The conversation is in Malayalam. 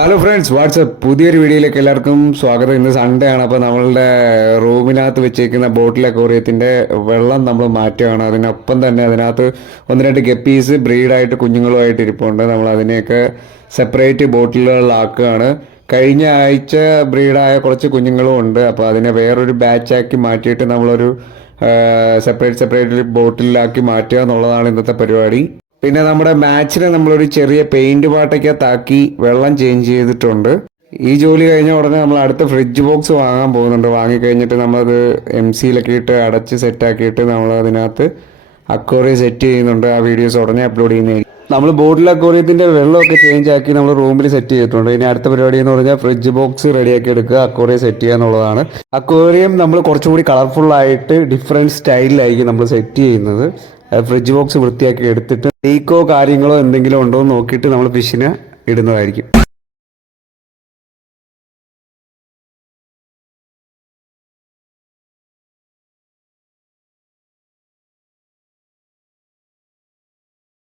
ഹലോ ഫ്രണ്ട്സ്, വാട്സപ്പ് പുതിയൊരു വീഡിയോയിലേക്ക് എല്ലാവർക്കും സ്വാഗതം. ഇന്ന് സൺഡേ ആണ്. അപ്പോൾ നമ്മളുടെ റൂമിനകത്ത് വെച്ചേക്കുന്ന ബോട്ടിൽ അക്വേറിയത്തിൻ്റെ വെള്ളം നമ്മൾ മാറ്റുകയാണ്. അതിനൊപ്പം തന്നെ അതിനകത്ത് ഒന്ന് രണ്ട് ഗപ്പീസ് ബ്രീഡായിട്ട് കുഞ്ഞുങ്ങളുമായിട്ട് ഇരിപ്പുണ്ട്. നമ്മൾ അതിനെയൊക്കെ സെപ്പറേറ്റ് ബോട്ടിലുകളിലാക്കുകയാണ്. കഴിഞ്ഞ ആഴ്ച ബ്രീഡായ കുറച്ച് കുഞ്ഞുങ്ങളും ഉണ്ട്. അപ്പോൾ അതിനെ വേറൊരു ബാച്ചാക്കി മാറ്റിയിട്ട് നമ്മളൊരു സെപ്പറേറ്റ് ബോട്ടിലാക്കി മാറ്റുക എന്നുള്ളതാണ് ഇന്നത്തെ പരിപാടി. പിന്നെ നമ്മുടെ മാച്ചിനെ നമ്മളൊരു ചെറിയ പെയിന്റ് പാട്ടയ്ക്കകത്താക്കി വെള്ളം ചേഞ്ച് ചെയ്തിട്ടുണ്ട്. ഈ ജോലി കഴിഞ്ഞ ഉടനെ നമ്മൾ അടുത്ത ഫ്രിഡ്ജ് ബോക്സ് വാങ്ങാൻ പോകുന്നുണ്ട്. വാങ്ങിക്കഴിഞ്ഞിട്ട് നമ്മളത് MC-യിലൊക്കെ ഇട്ട് അടച്ച് സെറ്റാക്കിയിട്ട് നമ്മൾ അതിനകത്ത് അക്വേറിയം സെറ്റ് ചെയ്യുന്നുണ്ട്. ആ വീഡിയോസ് ഉടനെ അപ്ലോഡ് ചെയ്യുന്നതായിരിക്കും. നമ്മൾ ബോട്ടിൽ അക്വേറിയത്തിൻ്റെ വെള്ളമൊക്കെ ചേഞ്ച് ആക്കി നമ്മൾ റൂമിൽ സെറ്റ് ചെയ്തിട്ടുണ്ട്. ഇനി അടുത്ത പരിപാടി എന്ന് പറഞ്ഞാൽ ഫ്രിഡ്ജ് ബോക്സ് റെഡിയാക്കി എടുക്കുക, അക്വേറിയം സെറ്റ് ചെയ്യുക എന്നുള്ളതാണ്. അക്വേറിയം നമ്മൾ കുറച്ചുകൂടി കളർഫുള്ളായിട്ട് ഡിഫറെൻറ്റ് സ്റ്റൈലിലായിരിക്കും നമ്മൾ സെറ്റ് ചെയ്യുന്നത്. ഫ്രിഡ്ജ് ബോക്സ് വൃത്തിയാക്കി എടുത്തിട്ട് ലീക്കോ കാര്യങ്ങളോ എന്തെങ്കിലും ഉണ്ടോ എന്ന് നോക്കിയിട്ട് നമ്മൾ ഫിഷിനെ ഇടുന്നതായിരിക്കും.